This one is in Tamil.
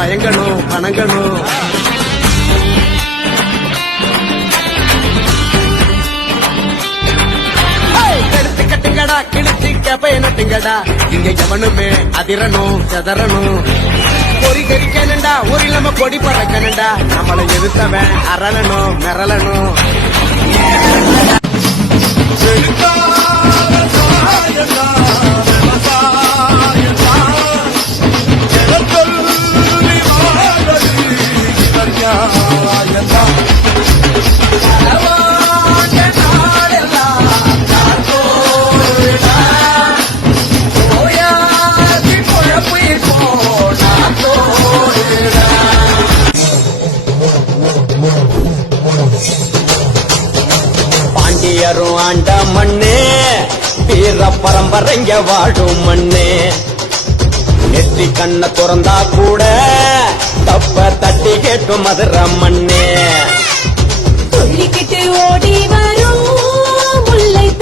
மயங்கணும் வணங்கணும். எடுத்து கட்டுங்கடா கிழிச்சு கேப்பைய நட்டுங்கடா, இங்க எவனுமே அதிரணும் செதறணும். பொறி கறிக்கணுண்டா ஒரு இல்லாம கொடி பறக்கணுண்டா, நம்மளை எதிர்த்தவன் அரளணும் மிரளணும். பாண்டியரும் ஆண்ட மண்ணே, வீர பரம்பரைங்க வாழும் மண்ணே. நெற்றி கண்ண திறந்தா கூட தப்ப தட்டி கேட்கும் மதுரை மண்ணே. சொல்லிக்கிட்டு ஓடி வரும் முல்லை